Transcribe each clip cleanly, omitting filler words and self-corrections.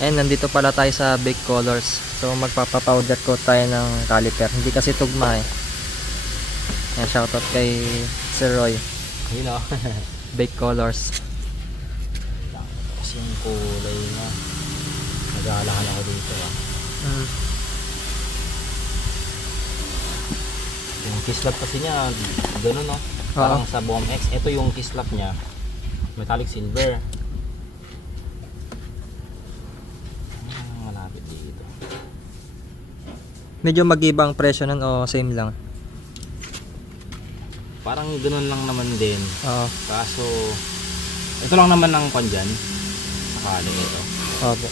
And nandito pala tayo sa Bake Colors. So magpapa-powder coat tayo ng caliper. Hindi kasi tugma eh. Ayan, shoutout kay Sir Roy. Yun o. Bake Colors. Kasi yung kulay na. Nag-aalahan ako dito ah. Yung kislap kasi niya, gano'n no. Parang sa Bomb X. Ito yung kislap niya. Metallic silver. Malapit dito. Medyo mag-ibang presyo nun o same lang? Parang gano'n lang naman din. Oo. Kaso, ito lang naman ang kwan dyan. Sakali ito. Opo.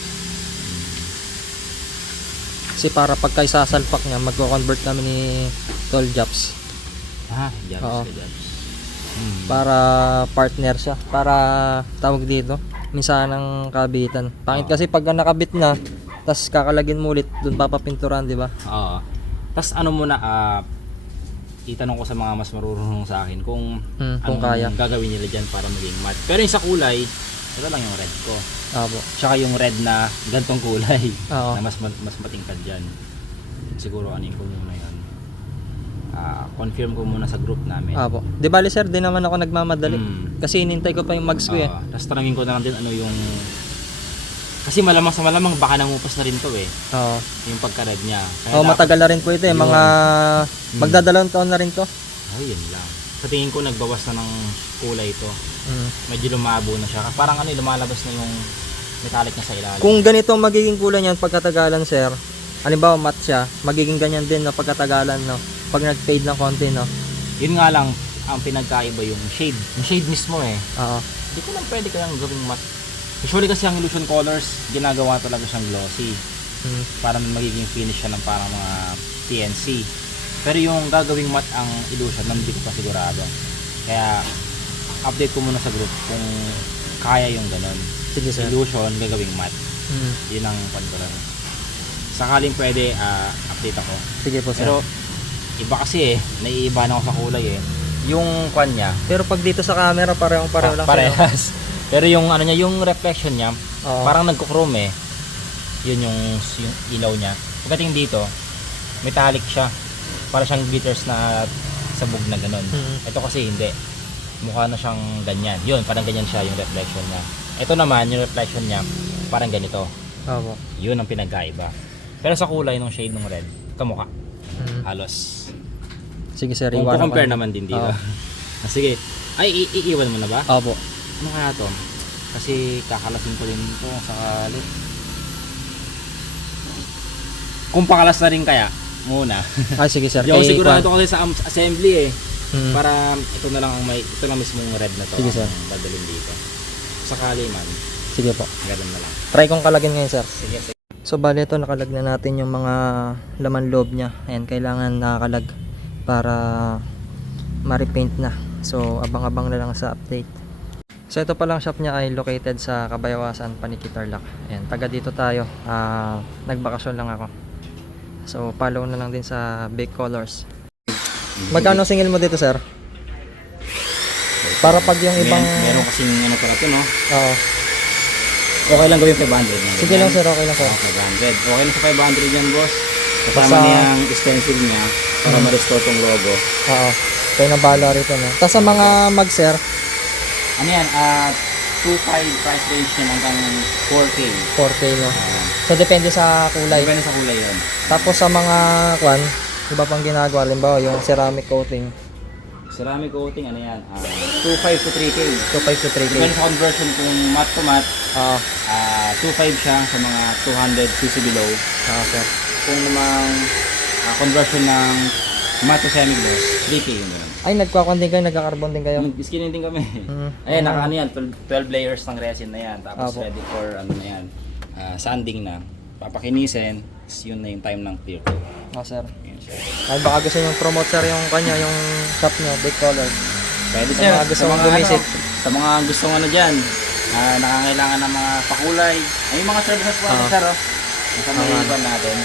Kasi para pagka isasalpak niya, magko-convert kami ni Tall Jobs. Jobs Oo. ka Jobs. Para partner siya. Para tawag dito. Minsan ng kabitan. Pangit kasi pag nakabit na, tas kakalagin mo ulit, dun papapinturan, di ba? Oo. Tapos ano muna, itanong ko sa mga mas marunong sa akin kung Kung kaya. gagawin nila dyan para maging matte. Pero yung sa kulay, ito lang yung red ko. Opo. Tsaka yung red na gantong kulay Oo. na mas matingkad dyan. Siguro anin ko muna yun. Confirm ko muna sa group namin. Opo. Di bali sir, di naman ako nagmamadali. Kasi inintay ko pa yung mags ko eh. Tapos tanongin ko na lang din ano yung... Kasi malamang sa malamang baka nangupas na rin to eh. Oo. Yung pagka-red niya. Kaya Matagal na rin po ito eh. Yun. Mga magdadalawang taon na rin to. yun lang. Sa tingin ko nagbawas na ng kulay ito. Medyo lumabo na siya. Parang ano, lumalabas na yung metallic niya sa ilalim. Kung ganito ang magiging kulay niyan pagkatagalan sir, halimbawa matte siya, magiging ganyan din no pagkatagalan no. Pag nag-fade ng konti no. Yun nga lang, ang pinagkaiba yung shade. Yung shade mismo eh. Oo. Hindi ko lang pwede kayang gawing matte. Usually kasi ang Illusion Colors, ginagawa talaga siyang glossy. Para magiging finish siya ng parang mga PNC. Pero yung gagawing matte ang Illusion, hindi ko pa sigurado. Kaya update ko muna sa group kung kaya yung ganun. Sige sir. Illusion, gagawing matte. Yun ang pagkaroon. Sakaling pwede, update ako. Sige po sir. Pero iba kasi naiiba na ako sa kulay eh. Yung kwan niya, Pero pag dito sa camera pareho lang sir. parehas. Pero yung ano niya, yung reflection niya, Oo. parang nagko-chrome eh. Yun yung ilaw niya. Pagdating dito, metallic siya. Para siyang glitters na sabog na ganun. Ito kasi hindi. Mukha na siyang ganyan. Yun, parang ganyan siya yung reflection niya. Ito naman, yung reflection niya, parang ganito. Opo. Yun ang pinagkaiba. Pero sa kulay ng shade ng red, kamukha. Halos. Sige sir, Kung iwanan ko compare na. naman din dito. Oo. Sige. Ay, iiwan mo na ba? Opo. Ano kaya to? Kasi kakalasin ko din ito sakali. Kung pakalas na rin kaya, muna. Ay sige sir. Di ako Kay sigurado Kwan. kasi sa assembly eh. Mm. Para ito na lang ang ito lang mismong red na to. Sige, sir. Ang dadalhin dito. Sakali man, Sige po. ganun na lang. Try kong kalagin ngayon sir. Sige, sige. So bali ito nakalag na natin yung mga laman loob niya. Ayan, kailangan nakalag para ma-repaint na. So abang-abang na lang sa update. So ito palang shop niya ay located sa Kabayawasan, Paniki, Tarlac. Ayan, taga dito tayo. Nagbakasyon lang ako. So follow na lang din sa Bake Colors. Magkano singil mo dito sir? Para pag yung ibang... Meron kasing ano pala ito, no? Oo. Okay lang gawin 500. Sige lang sir, okay lang sir. 500. Okay lang sa 500 yan, boss. Kasama Basta- niya ang stencil niya para ma-restore tong logo. Oo. Kaya nabala rito no. Tapos sa mga mag sir, Ano yan? 2.5 price range niya hanggang 4K. 4K no. So depende sa kulay. Depende sa kulay yun. Tapos sa mga kwan, iba pang ginagawa, halimbawa yung ceramic coating, Ceramic coating, ano yan? 2.5 to 3K. 2.5 to 3K. Depende sa conversion kung matte to matte. Oo. 2.5 siya sa mga 200cc below. Sir. Kung namang conversion ng matte to semi-gloss, 3K yun yun. Ay, nagkakwan din kayo, nagkakarbon din kayo. Nag-skinning din kami. Mhm. Ayan, naka ano yan, 12 layers ng resin na yan. Tapos Apo. ready for ano na yan, sanding na. Papakinisin, yun na yung time ng clear coat. Sir. Yun siya. Ay, baka gusto nyo promote sir yung kanya, yung shop nyo, Bake Colors. Pwede Sa sir, mga gusto mong bumisit. sa mga gustong ano dyan, nakangailangan ng mga pakulay. Ay, yung mga services po natin sir, oh. Sa mga iban natin.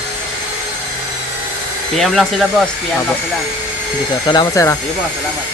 PM lang sila boss, PM lang sila. Sige sir, salamat sir ha. Sige po, salamat.